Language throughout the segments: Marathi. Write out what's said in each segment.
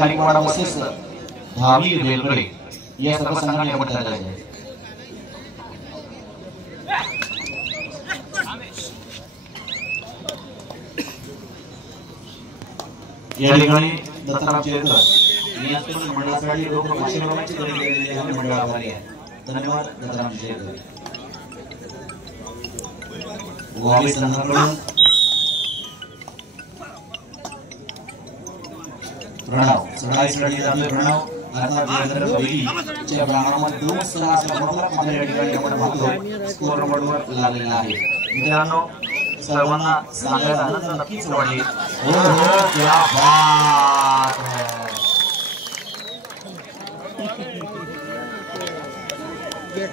खालीवाडा वर्सेस धावी रेलवे या सर्व संघांनी आपण त्याला जायचं. या ठिकाणी दत्ताराम चेरकर याचकडून मंडळासाठी लोक आशीर्वादाची तयारी केलेली आहे. मंडळ आभारी आहे. धन्यवाद दत्ताराम चेरकर. वावी संघाकडून प्रणव चढाईसाठी जातोय. प्रणव आता देवेंद्र बेलीच्या प्रांगणामध्ये 2-6 असा मोठा मागे या ठिकाणी आपण पाहतोय स्कोर बोर्डवर लागलेला आहे. मित्रांनो सर्वांना सांगायचा आनंद नक्कीच वाटेल. हो हो क्या बात है.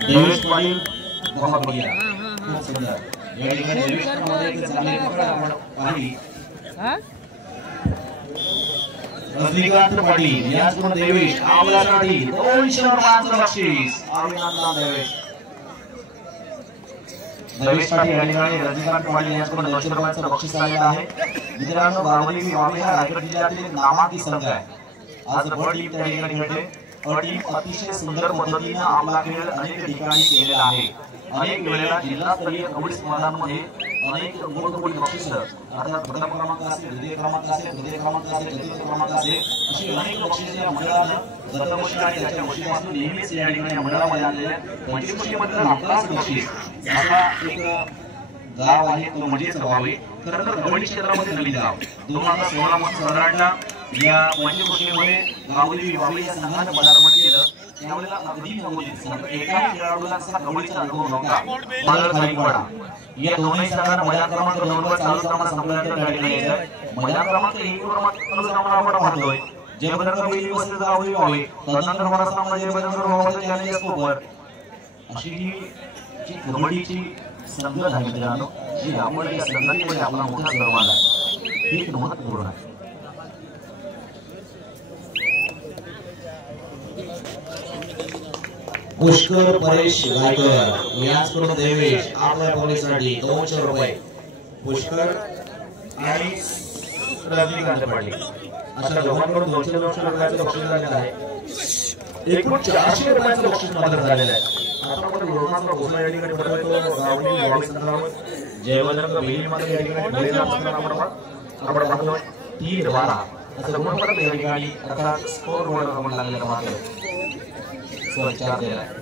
देवेश पाटील बहुत बढ़िया खूप सुंदर. या ठिकाणी देवेशमध्ये एक चांगली पकड आपण पाहिली. रजनीकांत पाटील याचकडून देवेश आपल्यासाठी 200 रुपयांचं बक्षीस. अभिनंदन देवेश. देवेशसाठी या ठिकाणी रजनीकांत पाटील याचकडून 200 रुपयांचं बक्षीस आलेलं आहे. मित्रांनो बारामती वावी हा रायगड जिल्ह्यातील एक नामांकित संघ आहे. आज ब टीम त्या ठिकाणी खेळते. अ टीम अतिशय सुंदर पद्धतीने आपला खेळ अनेक ठिकाणी केलेला आहे. अनेक वेळेला जिल्हास्तरीय कबड्डी स्पर्धांमध्ये अनेक मोठमोठी बक्षिसं अर्थात प्रथम क्रमांक असेल, द्वितीय क्रमांक असेल, तृतीय क्रमांक असेल, चतुर्थ क्रमांक असेल अशी अनेक बक्षिसे या मंडळानं दत्तमशी आणि त्याच्या वशीपासून नेहमीच या ठिकाणी मंडळामध्ये आणलेले आहेत. पंचकृषीमधलं आपलाच बक्षीस असा एक गाव आहे तो म्हणजेच वावी. खरं तर कबड्डी क्षेत्रामध्ये नवीन गाव 2016 मध्ये साधारणतः या पंचकृषीमध्ये गावदेवी वावी या संघानं पदार्पण केलं. त्यावेळेला अगदी नवोदित एकाही खेळाडूला असा कबड्डीचा अनुभव नव्हता. मला खालीवाडा या दोन्ही संघांना मैदान क्रमांक 2 वर चालू सामना संपल्यानंतर गाडी यायचं. मैदान क्रमांक 1 वर मात्र सामना आपण पाहतोय. जयभद्र बेली वर्सेस गावदेवी वावी. तदनंतर होणार सामना जयभद्र वावीचा चॅलेंजर्स कोपर. अशी जी कबड्डीची संघ आहे मित्रांनो जी आपण या संघामध्ये आपला मोठा सहभाग आहे ही महत्त्वपूर्ण आहे. पुष्कर परेश गायकर याचकडून देवेश आपल्या पोलिसांसाठी 200 रुपये. पुष्कर आणि रजनीकांत पाटील अशा दोघांकडून 200 रुपयाचं बक्षीस झालेलं आहे. एकूण 400 रुपयाचं बक्षीस मात्र झालेलं आहे. आता आपण लोणाचा भोसला या ठिकाणी बघतोय. गावदेवी वावी संघावर जयवंत बेली मात्र या ठिकाणी आपण पाहतोय 3-12 असं गुणपत्र या ठिकाणी अर्थात स्कोर बोर्ड आपण लागलेला मात्र चार दिला आहे.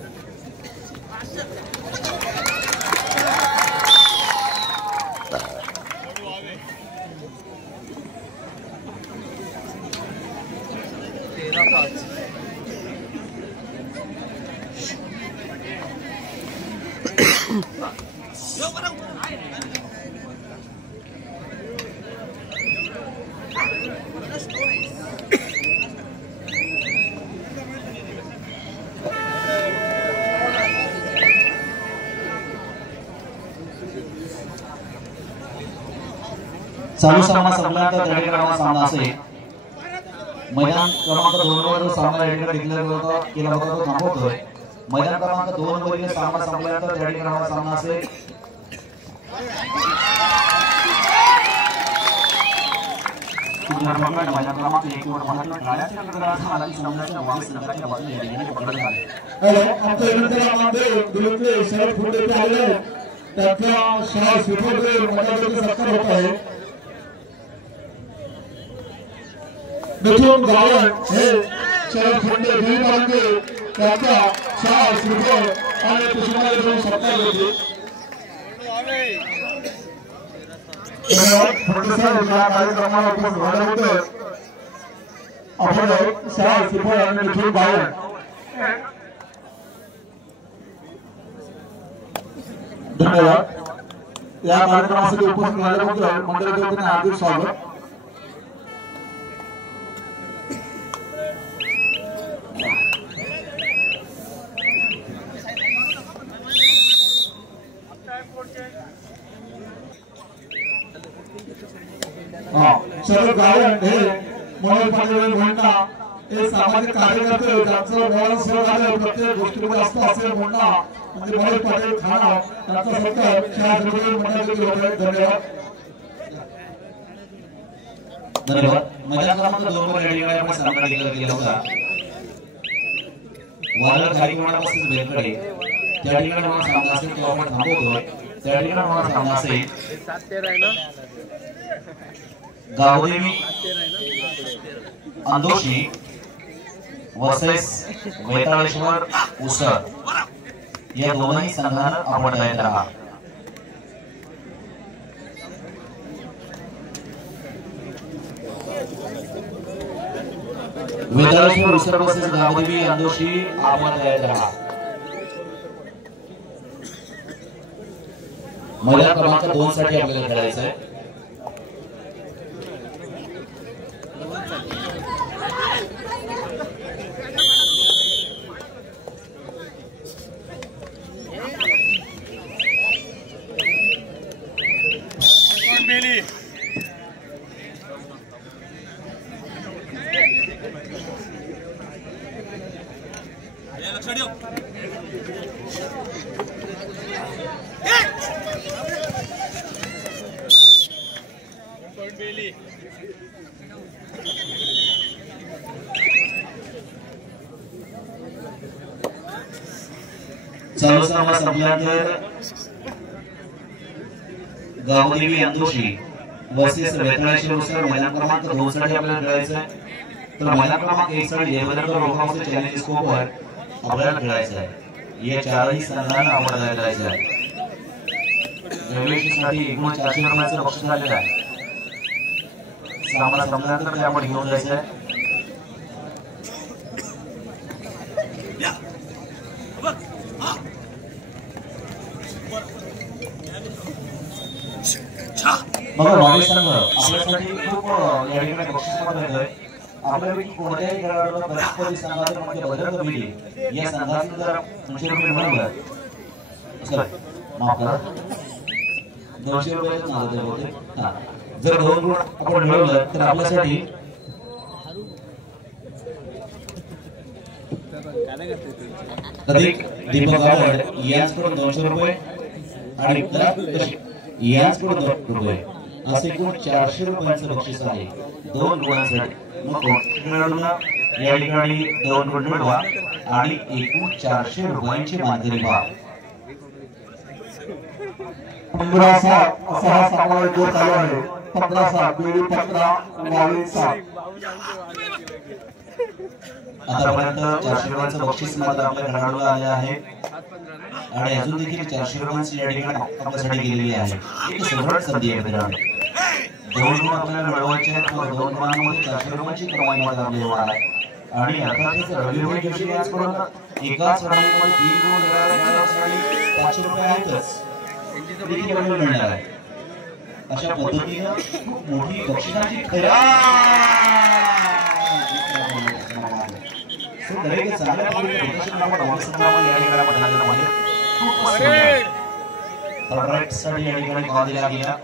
चालू सामना संपल्यानंतर त्या ठिकाणी सामना असेल. मैदान क्रमांक 2 वर सामना या ठिकाणी डिक्लेअर केला होता तो थांबवतोय. मैदान क्रमांक 2 वरील सामना संपल्यानंतर त्या ठिकाणी सामना असेल. मैदान क्रमांक 1 वर महाराष्ट्र गाड्याच्या कडकडाटात आलेली सामन्याच्या वावी संघाच्या बाजूने या ठिकाणी पकडत आले. आमच्या इव्हेंटमध्ये दिल्लीचे शहर फुटे आले त्याचा शाळा सुपरदे मंडळाचे सत्कार होत आहे. मिथुन गावण हे शहर फुटे दिल्लीमध्ये त्याचा शाळा सुपर आणि पुष्पाला दोन सत्कार होते. कार्यक्रमाला उपस्थित झाल्यानंतर आपण शाळा सुपर आणि मिथुन गावण धन्यवाद. या कार्यक्रमासाठी उपस्थित झाल्याबद्दल मंडळाच्या वतीने हार्दिक स्वागत. शरद गावण हे मनोज पाटील म्हणणं हे सामाजिक कार्यकर्ते ज्यांचं मरण सहकार्य प्रत्येक गोष्टीमध्ये असतं असे म्हणणं म्हणजे मनोज पाटील खाना त्यांचा सत्कार मंडळाचे. धन्यवाद. धन्यवाद। मैदान क्रमांक 2 वर या ठिकाणी आपण सामना केला होता वादळ कार्यक्रमापासून बेलकडे त्या ठिकाणी मला सामना असेल तो आपण थांबवतोय त्या ठिकाणी मला सामना असेल 7-13 आहे ना गावदेवी अंदोशी वर्सेस वेताळेश्वर उसळ या दोनही संघांना आपण तयार राहा। वेताळेश्वर उसळ वर्सेस गावदेवी अंदोशी आपण तयार राहा। मैदान क्रमांक 2 साठी आपल्याला खेळायचं आहे। चालू सामना संपल्यानंतर गावदेवी अंदोशी वर्सेस वेताळेश्वर उसळ मैदान क्रमांक 2 साठी आपल्याला खेळायचं आहे। तर मैदान क्रमांक 1 साठी देवेंद्र रोहावचे चॅलेंज स्कोअर आपल्याला खेळायचं आहे। या चारही संघांना आपण तयार करायचं आहे। रेल्वेसाठी एकूण 400 रुपयाचं बक्षीस आलेलं आहे। सामना संपल्यानंतर ते आपण घेऊन जायचं आहे। मग वाणी संघ आपल्यासाठी खूप या ठिकाणी बक्षीस पत्र आहे। आपल्यापैकी कोणत्याही खेळाडूला बक्षीस संघात म्हणजे बदल मिळेल या संघातून जर 200 रुपये मिळाले सर माफ करा 200 रुपयाचं नाव होते हां जर 2 गुण आपण मिळवलं तर आपल्यासाठी अधिक दीपक गावड यांच्याकडून 200 रुपये आणि यांच्याकडून 200 रुपये असे एकूण 400 रुपयांचं बक्षीस आहे 2 गुणांसाठी। मग खेळाडूंना या ठिकाणी 2 गुण मिळवा आणि एकूण 400 रुपयांची मानधनी व्हा। 15-7 असा हा सामना जो चालू आहे 15-7 22-15 आतापर्यंत 400 रुपयांचं बक्षीस मात्र आपल्या खेळाडूला आले आहे आणि अजून देखील 400 रुपयांची या ठिकाणी आपल्यासाठी गेलेली आहे। एक सुवर्ण संधी आहे मित्रांनो 2 गुण आपल्याला मिळवायचे आहेत तर 2 गुणांमध्ये 400 रुपयांची कमाई मात्र आपली होणार आहे। आणि अर्थातच रविवारी दिवशी याचकडून एकाच रनिंगमध्ये 3 गुण मिळवण्यासाठी 500 रुपये आहेतच देखील आपल्याला मिळणार आहे। अशा पद्धतीने खूप मोठी बक्षिसाची दरेक चांगल्या प्रदर्शन आपण अवश्य या ठिकाणी आपण झालेलं म्हणजे खूप साठी या ठिकाणी कॉल दिला गेला।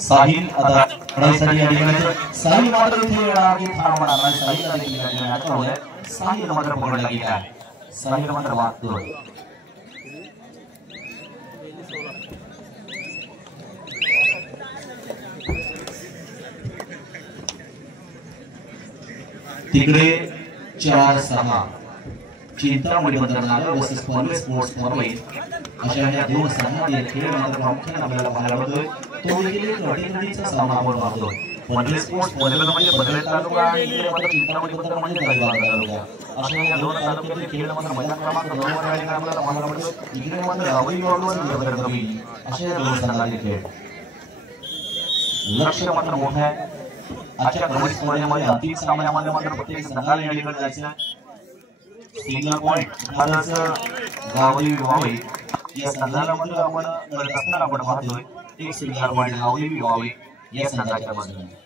साहिल आता खेळासाठी या ठिकाणी साहिल मात्र इथे येणार की थांबणार नाही साहिलला देखील या ठिकाणी अडकवलंय। साहिल मात्र पकडला गेला आहे। साहिल मात्र वागतोय तिकडे 4-6 चिंतामणी बंदरनाला वर्सेस पनवेल स्पोर्ट्स पनवेल अशा ह्या 2 संघांमध्ये खेळ मात्र प्रामुख्याने आपल्याला पाहायला मिळतोय। तो देखील एक अटीतटीचा सामना आपण पाहतोय। पनवेल स्पोर्ट्स पनवेल म्हणजे पनवेल तालुका आणि इकडे मात्र चिंतामणी बंदर म्हणजे रायबाग तालुका अशा या 2 तालुक्यातील खेळ मात्र मैदान क्रमांक 2 वर आपल्याला पाहायला मिळतोय। इकडे मात्र गावई वर्सेस कमी अशा या 2 संघांचे खेळ लक्ष मात्र मोठं आहे। आजच्या प्रवेश स्पर्धेमध्ये अंतिम सामन्यामध्ये मात्र प्रत्येक संघाला या ठिकाणी जायचं आहे। सिंगल पॉइंट फारच गावदेवी व्हावे या संघाला मात्र आपण करत असताना आपण पाहतोय एक सिंगल पॉइंट गावदेवी व्हावे या संघाच्या बाजूने।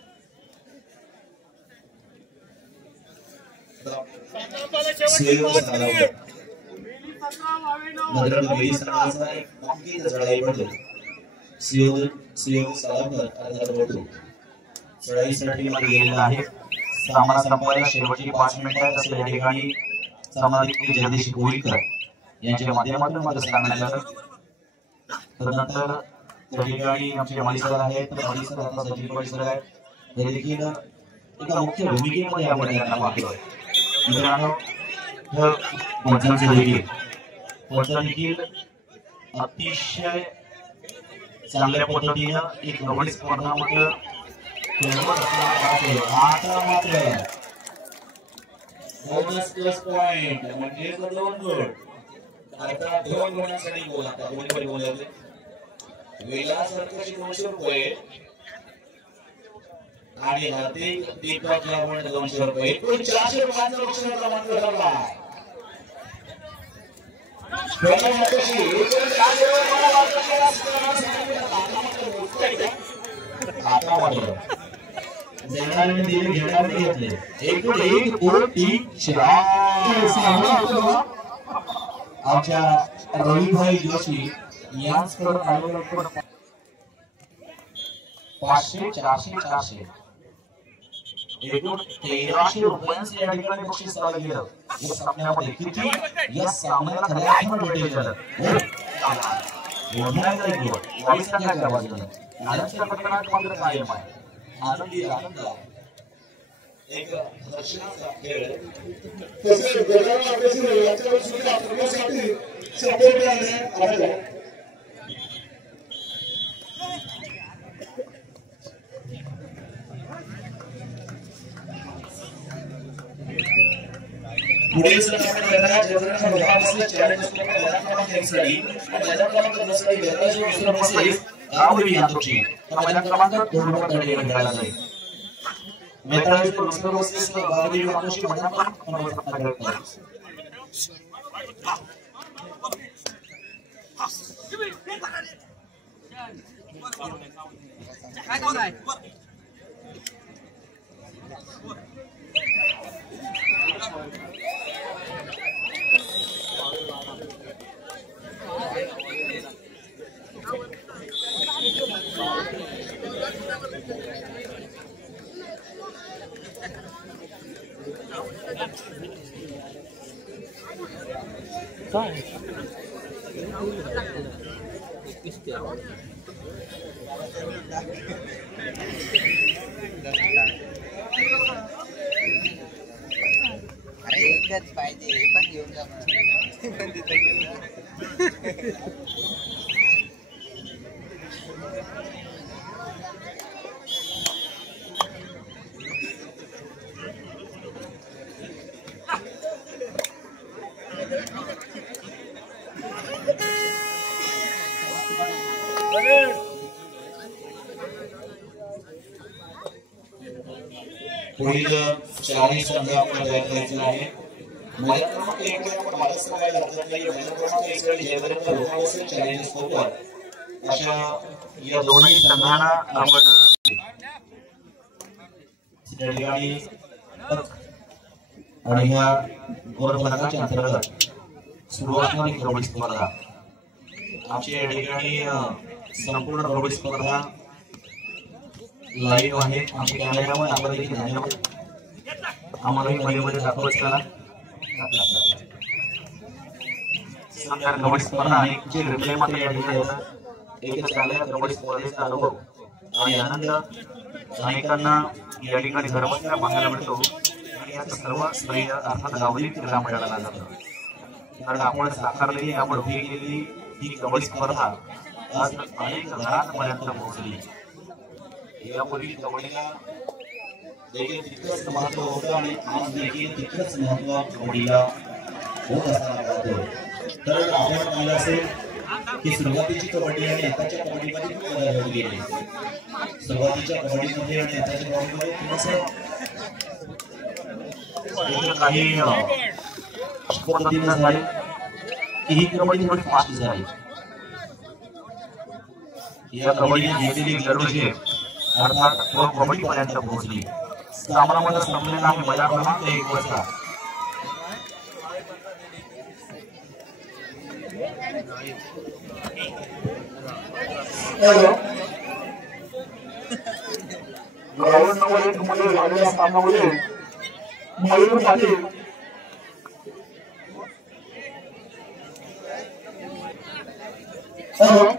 मधुरगडी संघाचा एक अंकित चढाईमध्ये सियोल सालाकर अर्धा चढाईसाठी गेलेला आहे। सामना संपवायला शेवटची 5 मिनिटं आहेत असे या ठिकाणी सामना देखील जगदीश गोविलकर यांच्या माध्यमातून मात्र सांगण्यात आलं. तदनंतर त्या ठिकाणी आमचे माळी सर आहेत, माळी सर आता सचिन माळी सर आहेत, हे देखील एका मुख्य भूमिकेमध्ये आपण यांना पाहतोय. मित्रांनो पंचांचं देखील अतिशय चांगल्या पद्धतीनं एक कबड्डी स्पर्धा मात्र आता मात्र बोनस प्लस पॉइंट म्हणजे 2 गुण. आता 2 गुणांसाठी गोल आता कोणी बोलले विलास सरकशी 200 रुपये आणि हार्दिक दीपक लावण 200 रुपये एकूण 400 रुपयांचा बक्षीस क्रमांक ठरला. आता मात्र देणाऱ्याने दिले घेणाऱ्याने घेतले एकूण 1 कोटी 4 आमच्या रविभाई जोशी यांच्याकडे आलेला 500 400 400 एकूण 1300 रुपयांचे या ठिकाणी बक्षीस दिलं गेलं. या सामन्यामध्ये किती या सामन्याला खऱ्या अर्थानं भेटेल गेलं वडिसांच्या बाजूने आनंदच्या प्रकरणात मात्र कायम आहे. आनंदी आनंद एक दर्शनाचा खेळ तसेच गजानन आंबेडकर यांच्यावर सुद्धा प्रमोसाठी 100 रुपये आले. पुढील सत्रामध्ये गणराज जगन्नाथ विभागाचे चॅलेंज क्रमांक 1 साठी आणि मैदान क्रमांक 2 साठी गणराज विश्वमसेस गावदेवी यांची मैदान क्रमांक 2 वर खेळला जाईल. मैदानाचे विश्वमसेस गावदेवी यांची मैदान क्रमांक 2 काय कोण आहे एकच पाहिजे हे पण घेऊन जा. पुढील 40 संघ आपण तयार करायचे आहे. मैदान क्रमांक 1 वर आपण भारत सरकारला लागत नाही. मैदान क्रमांक 1 साठी जयवंत लोकांचे चॅलेंज स्कोर अशा या दोन्ही संघांना आपण ठिकाणी आणि ह्या गोरफलकाच्या अंतर्गत सुरू असणारी कबड्डी स्पर्धा आमच्या या ठिकाणी संपूर्ण कबड्डी स्पर्धा लाईव्ह आहे. आमच्या कॅमेऱ्यावर आपण देखील धन्यवाद आम्हालाही मध्ये दाखवत चला. कबड्डी स्पर्धा आणि जे रिप्ले मध्ये या ठिकाणी एक चांगल्या कबड्डी स्पर्धेचा अनुभव आणि आनंद अनेकांना या ठिकाणी घरबसल्या पाहायला मिळतो आणि याचं सर्व श्रेय अर्थात गावली क्रीडा मंडळाला जातं. कारण आपण साकारलेली आपण उभी केलेली ही कबड्डी स्पर्धा आज अनेक घरांपर्यंत पोहोचली. यापूर्वी कबड्डीला देखील तितकंच महत्व होतं आणि आज देखील तितकंच महत्व कबड्डीला होत असताना पाहतो. तर आपण पाहिलं असेल की सुरुवातीची कबड्डी आणि आताच्या कबड्डीमध्ये खूप बदल होत गेले. सुरुवातीच्या कबड्डीमध्ये आणि आताच्या कबड्डीमध्ये थोडंसं काही पद्धतीनं झाले की ही कबड्डी थोडी फास्ट झाली. या कबड्डीने घेतलेली लढूची अर्थात कबड्डी पर्यंत पोहोचली. सामनामध्ये संपलेला आहे मैदान क्रमांक 1 वरचा. ग्राउंड नंबर 1 मध्ये झालेल्या सामन्यामध्ये मयूर पाटील हॅलो